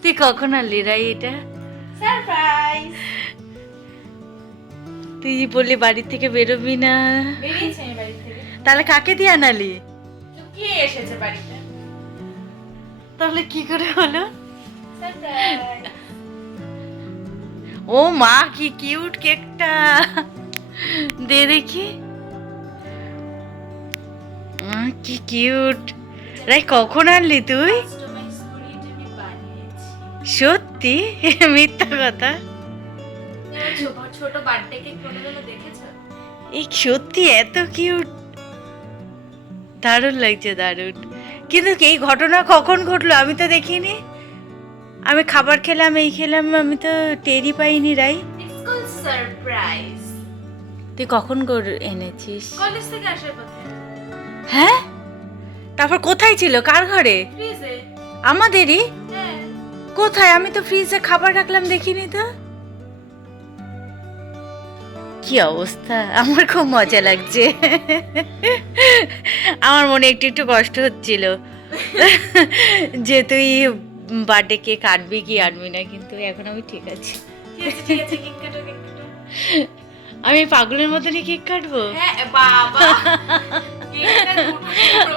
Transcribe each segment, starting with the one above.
তুই কখন আনলি রাই এটা? সারপ্রাইজ তুই বললি বাড়ি থেকে বেরোবি না। তাহলে কাকে দিয়ে আনালি? এসেছে বাড়িতে। তাহলে কি করে হলো? ও মা কি কিউট কেকটা দে দেখি। কি কিউট রাই কখন আনলি তুই? সত্যি? মিথ্যা কথা? ছোট ছোট বার্থডে কেক দেখেছ এই সত্যি এত কিউট দারুণ লাগছে দারুণ। কিন্তু এই ঘটনা কখন ঘটলো আমি তো দেখিনি। আমি খাবার খেলাম এই খেলাম আমি তো টেরি পাইনি রাই। সারপ্রাইজ তুই কখন করে এনেছিস? কলেজ থেকে আসার পথে। হ্যাঁ? তারপর কোথায় ছিল? কার ঘরে? আমাদেরই? হ্যাঁ। কোথায়? আমি তো ফ্রিজে খাবার রাখলাম দেখিনি তো। কি অবস্থা? আমার খুব মজা লাগছে। আমার মনে একটু একটু কষ্ট হচ্ছিল। যে তুই বার্থডে কেক আনবি কি আনবি না কিন্তু এখন আমি ঠিক আছি। আমি পাগলের মতনই কেক কাটবো? হ্যাঁ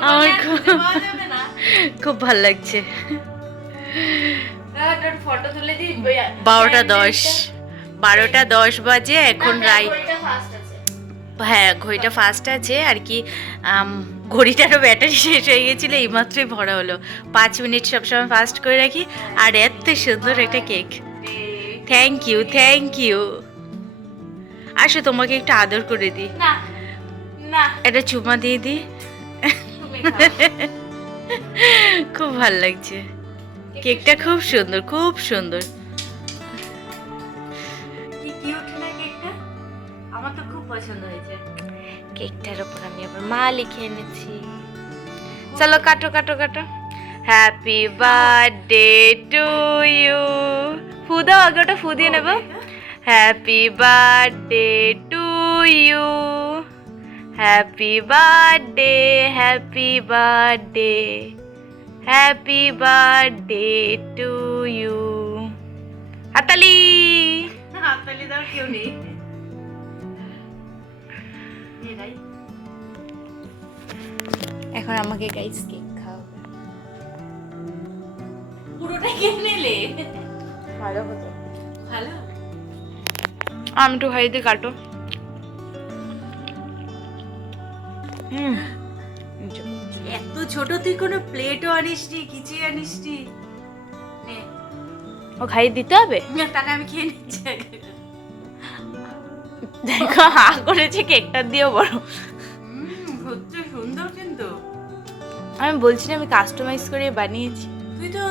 আমার খুব- ভালো লাগছে। বারোটা দশ। বারোটা দশ বাজে এখন রাই হ্যাঁ ঘড়িটা ফাস্ট আছে আর কি ঘড়িটারও ব্যাটারি শেষ হয়ে গেছিল এইমাত্রই ভরা হলো। পাঁচ মিনিট সবসময় ফাস্ট করে রাখি আর এত সুন্দর একটা cake. Thank you thank you আসো তোমাকে একটু আদর করে দিই। না না। একটা চুমা দিয়ে দিই। খাও। খুব ভালো লাগছে। কেকটা খুব সুন্দর খুব সুন্দর। কি কিউট না কেকটা? আমার তো খুব পছন্দ হয়েছে। কেকটার উপর আমি আবার মা লিখে এনেছি। চলো কাটো কাটো কাটো। হ্যাপি বার্থডে টু ইউ ফু দাও আগে ওটা ফু দিয়ে নেব। Happy birthday to you happy birthday happy birthday happy birthday to you হাতালি! হাততালি দাও কেউ নেই। এখন আমাকে গাইস কেক খাও পুরোটা কেক নিলে? ভালো হতো। ভালো। আমি একটু হাইতে কাটো। হুম। এত ছোট তুই কোনো প্লেটও আনিসনি কিছুই আনিসনি নে। ও খাই দিতে হবে? তাহলে আমি খেয়ে নিচ্ছি। দেখো হা করেছে কেকটা দিয়েও বড়। হুম সুন্দর কিন্তু। আমি বলছি না আমি কাস্টমাইজ করে বানিয়েছি। তুই তো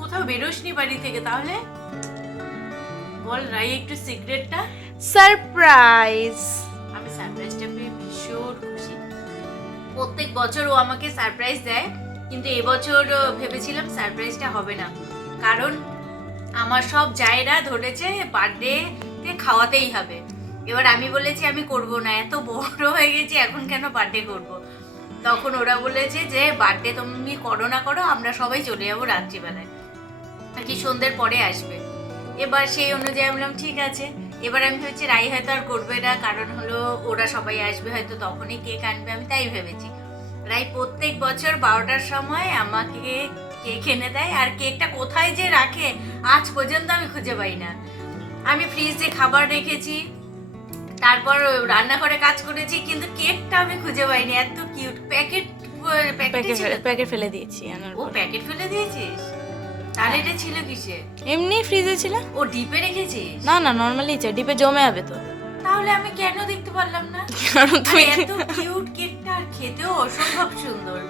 কোথাও বেরোসনি বাড়ি থেকে তাহলে? বল রাই একটু সিক্রেটটা সারপ্রাইজ। আমি সারপ্রাইজটা পেয়ে ভীষণ খুশি। প্রত্যেক বছর ও আমাকে সারপ্রাইজ দেয় কিন্তু এবছর ভেবেছিলাম সারপ্রাইজটা হবে না। কারণ আমার সব জায়গা ধরেছে বার্থডে তে খাওয়াতেই হবে। এবার আমি বলেছি আমি করব না এত বড় হয়ে গেছি এখন কেন বার্থডে করব? তখন ওরা বলেছে যে বার্থডে তুমি করো না করো আমরা সবাই চলে যাব রাত্রিবেলায়। আর কি সন্ধ্যের পরে আসবে। এবার সেই অনুযায়ী আমি বললাম ঠিক আছে। এবার আমি ভেবেছি রাই হয়তো আর করবে না। কারণ হলো ওরা সবাই আসবে হয়তো তখনই কেক আনবে আমি তাই ভেবেছি। রাই প্রত্যেক বছর বারোটার সময় আমাকে কেক এনে দেয় আর কেকটা কোথায় যে রাখে আজ পর্যন্ত আমি খুঁজে পাই না। আমি ফ্রিজে খাবার রেখেছি তারপর রান্নাঘরে কাজ করেছি কিন্তু কেকটা আমি খুঁজে পাইনি। এত কিউট প্যাকেট প্যাকেট প্যাকেট ফেলে দিয়েছি ও প্যাকেট ফেলে দিয়েছিস? তাহলে এটা ছিল কিসে এমনি ফ্রিজে ছিল। ও ডিপে রেখেছিস? না না নর্মালি ডিপে জমে যাবে তো। তাহলে আমি কেন দেখতে পারলাম না? কারণ তুমি এত কিউট কেকটা আর খেতেও অসম্ভব সুন্দর।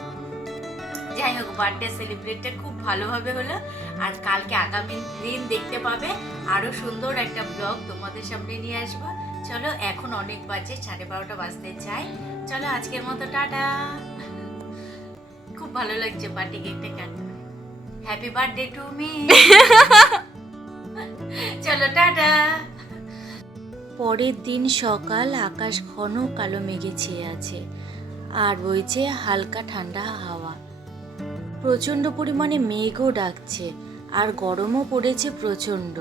যাই হোক বার্থডে সেলিব্রেটটা খুব ভালোভাবে হলো। আর কালকে আগামী দিন দেখতে পাবে আরও সুন্দর একটা ব্লগ তোমাদের সামনে নিয়ে আসব। চলো এখন অনেক বাজে সাড়ে বারোটা বাজতে চাই। চলো আজকের মতো টাটা। খুব ভালো লাগছে বার্থডে কেকটা কাটতে হ্যাপি বার্থডে টু মি চলো টাটা পরের দিন সকাল আকাশ ঘন কালো মেঘে ছেয়ে আছে, আর বইছে হালকা ঠান্ডা হাওয়া। প্রচণ্ড পরিমাণে মেঘও ডাকছে, আর গরমও পড়েছে প্রচণ্ড।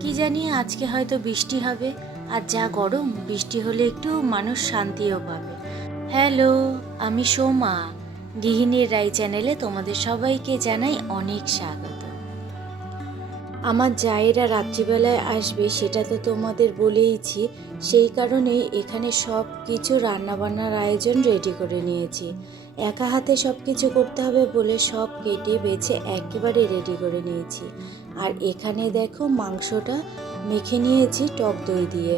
কি জানি আজকে হয়তো বৃষ্টি হবে, আর যা গরম, বৃষ্টি হলে একটু মানুষ শান্তিও পাবে। হ্যালো আমি সোমা। গৃহিণীর রায় চ্যানেলে তোমাদের সবাইকে জানাই অনেক স্বাগত। আমার জায়েরা রাত্রিবেলায় আসবে সেটা তো তোমাদের বলেইছি, সেই কারণেই এখানে সব কিছু রান্নাবান্নার আয়োজন রেডি করে নিয়েছি। একা হাতে সব কিছু করতে হবে বলে সব কেটে বেছে একেবারে রেডি করে নিয়েছি। আর এখানে দেখো মাংসটা মেখে নিয়েছি টক দই দিয়ে।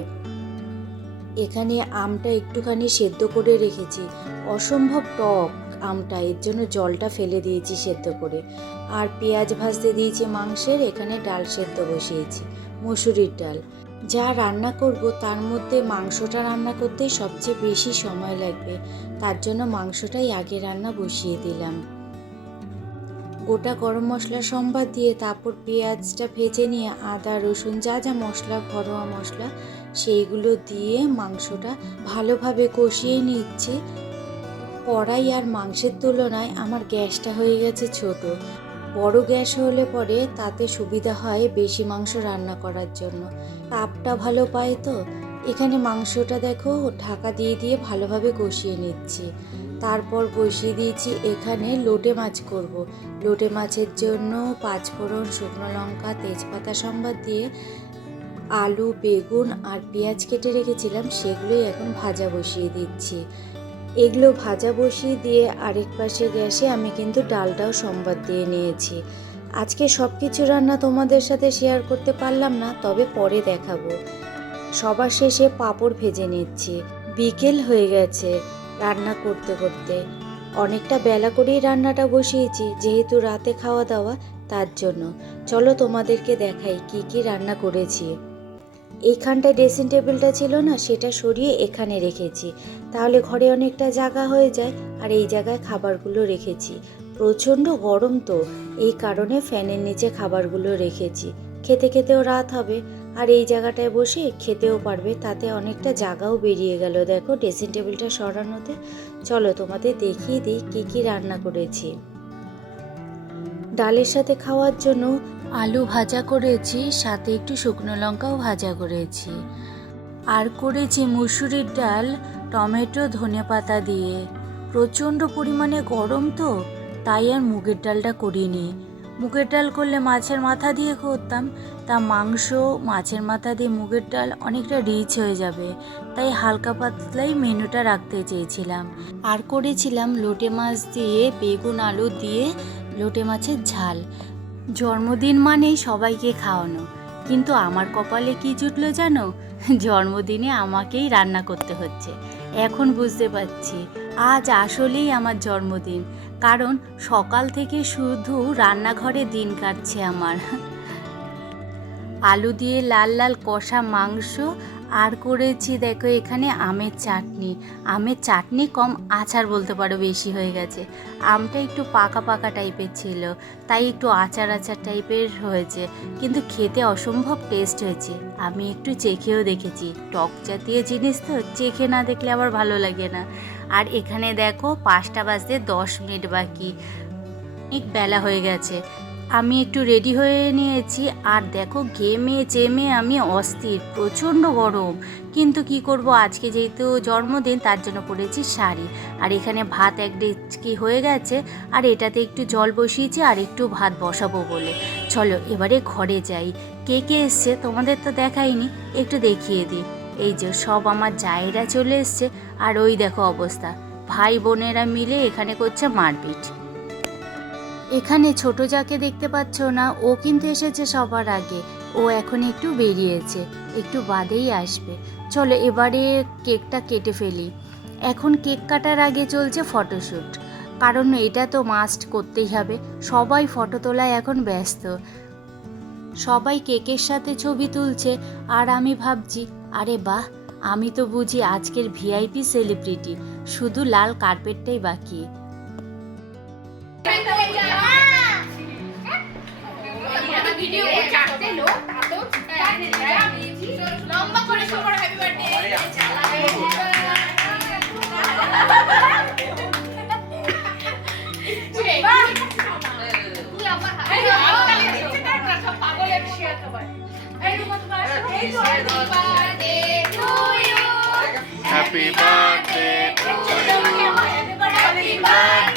এখানে আমটা একটুখানি সেদ্ধ করে রেখেছি। অসম্ভব টক। আমটা, এর জন্য জলটা ফেলে দিয়েছি সেদ্ধ করে। আর পেঁয়াজ ভাজতে দিয়েছি মাংসের, এখানে ডাল সেদ্ধ বসিয়েছি, মসুরির ডাল। যা রান্না করব, তার মধ্যে মাংসটা রান্না করতেই সবচেয়ে বেশি সময় লাগবে। তার জন্য মাংসটাই আগে রান্না বসিয়ে দিলাম। গোটা গরম মশলা সম্বাদ দিয়ে তারপর পেঁয়াজটা ভেজে নিয়ে আদা, রসুন, যা যা মশলা, ঘরোয়া মশলা, সেইগুলো দিয়ে মাংসটা ভালোভাবে কষিয়ে নিচ্ছি। কড়াই আর মাংসের তুলনায় আমার গ্যাসটা হয়ে গেছে ছোট। বড় গ্যাস হলে পরে তাতে সুবিধা হয় বেশি মাংস রান্না করার জন্য। তাপটা ভালো পায় তো। এখানে মাংসটা দেখো, ঢাকা দিয়ে দিয়ে ভালোভাবে কষিয়ে নিচ্ছি। তারপর বসিয়ে দিয়েছি এখানে লোটে মাছ করব। লোটে মাছের জন্য পাঁচফোড়ন, শুকনো লঙ্কা, তেজপাতা সম্বাদ দিয়ে আলু, বেগুন আর পেঁয়াজ কেটে রেখেছিলাম, সেগুলোই এখন ভাজা বসিয়ে দিচ্ছি। এগুলো ভাজা বসিয়ে দিয়ে আরেক পাশে গ্যাসে আমি কিন্তু ডালটাও সম্বাদ দিয়ে নিয়েছি। আজকে সব কিছু রান্না তোমাদের সাথে শেয়ার করতে পারলাম না, তবে পরে দেখাবো। সবার শেষে পাঁপড় ভেজে নিচ্ছি। বিকেল হয়ে গেছে রান্না করতে করতে। অনেকটা বেলা করেই রান্নাটা বসিয়েছি, যেহেতু রাতে খাওয়া দাওয়া, তার জন্য। চলো তোমাদেরকে দেখাই কি কি রান্না করেছি। এইখানটায় ড্রেসিং টেবিলটা ছিল না, সেটা সরিয়ে এখানে রেখেছি। তাহলে ঘরে অনেকটা জায়গা হয়ে যায়, আর এই জায়গায় খাবারগুলো রেখেছি। প্রচণ্ড গরম তো, এই কারণে ফ্যানের নিচে খাবারগুলো রেখেছি। খেতে খেতেও রাত হবে, আর এই জায়গাটায় বসে খেতেও পারবে, তাতে অনেকটা জায়গাও বেরিয়ে গেল। দেখো, ড্রেসিং টেবিলটা সরানোতে। চলো তোমাদের দেখিয়ে দিই কী কী রান্না করেছি। ডালের সাথে খাওয়ার জন্য আলু ভাজা করেছি, সাথে একটু শুকনো লঙ্কাও ভাজা করেছি। আর করেছি মুসুরির ডাল, টমেটো, ধনে পাতা দিয়ে। প্রচণ্ড পরিমাণে গরম তো, তাই আর মুগের ডালটা করিনি। মুগের ডাল করলে মাছের মাথা দিয়ে করতাম, তা মাংস, মাছের মাথা দিয়ে মুগের ডাল অনেকটা রিচ হয়ে যাবে, তাই হালকা পাতলাই মেনুটা রাখতে চেয়েছিলাম। আর করেছিলাম লোটে মাছ দিয়ে, বেগুন, আলু দিয়ে, লোটে মাছের ঝাল। জন্মদিন মানেই সবাইকে খাওয়ানো। কিন্তু আমার কপালে কি জুটলো জানো? জন্মদিনে আমাকেই রান্না করতে হচ্ছে। এখন বুঝতে পারছি, আজ আসলেই আমার জন্মদিন। কারণ সকাল থেকে শুধু রান্নাঘরে দিন কাটছে আমার। আলু দিয়ে লাল লাল কষা মাংস আর করেছি, দেখো এখানে আমের চাটনি। আমের চাটনি কম আচার বলতে পারো বেশি হয়ে গেছে। আমটা একটু পাকা পাকা টাইপের ছিল, তাই একটু আচার আচার টাইপের হয়েছে। কিন্তু খেতে অসম্ভব টেস্ট হয়েছে। আমি একটু চেখেও দেখেছি। টক জাতীয় জিনিস তো চেখে না দেখলে আবার ভালো লাগে না। আর এখানে দেখো পাঁচটা বাজতে দশ মিনিট বাকি। অনেক বেলা হয়ে গেছে। আমি একটু রেডি হয়ে নিয়েছি। আর দেখো, ঘেমে চেমে আমি অস্থির, প্রচণ্ড গরম। কিন্তু কি করব, আজকে যেহেতু জন্মদিন, তার জন্য পরেছি শাড়ি। আর এখানে ভাত এক ডেচকি হয়ে গেছে, আর এটাতে একটু জল বসিয়েছি, আর একটু ভাত বসাবো বলে। চলো, এবারে ঘরে যাই। কে কে এসছে? তোমাদের তো দেখাইনি। একটু দেখিয়ে দিই। এই যে, সব আমার জায়েরা চলে এসছে। আর ওই দেখো অবস্থা। ভাই বোনেরা মিলে এখানে করছে মারপিট। এখানে ছোট যাকে দেখতে পাচ্ছ না, ও কিন্তু এসেছে সবার আগে। ও এখন একটু বেরিয়েছে, একটু বাদেই আসবে। চলো এবারে কেকটা কেটে ফেলি। এখন কেক কাটার আগে চলছে ফটোশ্যুট কারণ এটা তো মাস্ট করতেই হবে। সবাই ফটো তোলায় এখন ব্যস্ত। সবাই কেকের সাথে ছবি তুলছে। আর আমি ভাবছি, আরে বাহ, আমি তো বুঝি আজকের ভিআইপি সেলিব্রিটি। শুধু লাল কার্পেটটাই বাকি। ভিডিও চারটে লোক তাতেও লম্বা করে সবার happy birthday Happy birthday to you. Happy birthday.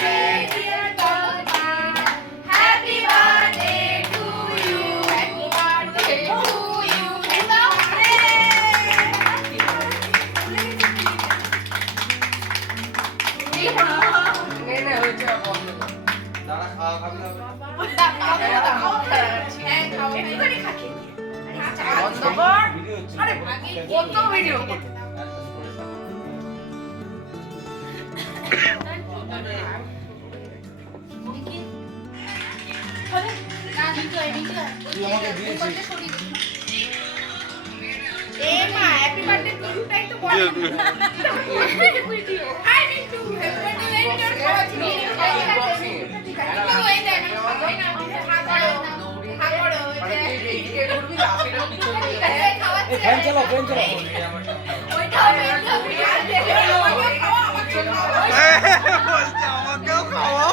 তুই আমাকে দিয়েছিস এ মা হ্যাপি বার্থডে টুটাই তো বল video I need to happy birthday video খাওয়া ছিল ঠিক আছে তো এই দেখ ওই না হাত করো হাত করো এই ফ্যান চালাও ফ্যান চালাও ওইটা ওইটা ভিডিও দেখে ওইটা খাওয়া আমাকে বলছে আমাকেও খাওয়াও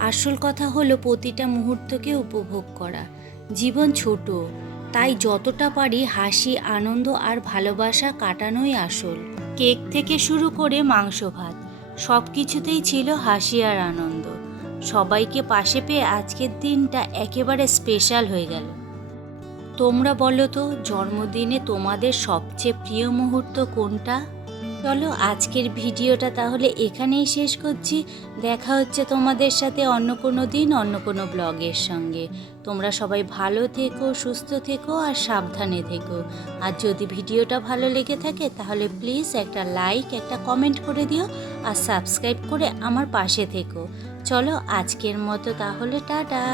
আসল কথা হলো প্রতিটা মুহূর্তকে উপভোগ করা। জীবন ছোট, তাই যতটা পারি হাসি, আনন্দ আর ভালোবাসা কাটানোই আসল। কেক থেকে শুরু করে মাংস ভাত সব কিছুতেই ছিল হাসি আর আনন্দ। সবাইকে পাশে পেয়ে আজকের দিনটা একেবারে স্পেশাল হয়ে গেল। তোমরা বলো তো, জন্মদিনে তোমাদের সবচেয়ে প্রিয় মুহূর্ত কোনটা? চলো আজকের ভিডিওটা তাহলে এখানেই শেষ করছি। দেখা হচ্ছে তোমাদের সাথে অন্য কোনো দিন, অন্য কোনো ব্লগের সঙ্গে। তোমরা সবাই ভালো থেকো, সুস্থ থেকো আর সাবধানে থেকো। আর যদি ভিডিওটা ভালো লেগে থাকে তাহলে প্লিজ একটা লাইক, একটা কমেন্ট করে দিও আর সাবস্ক্রাইব করে আমার পাশে থেকো। চলো আজকের মতো তাহলে, টাটা।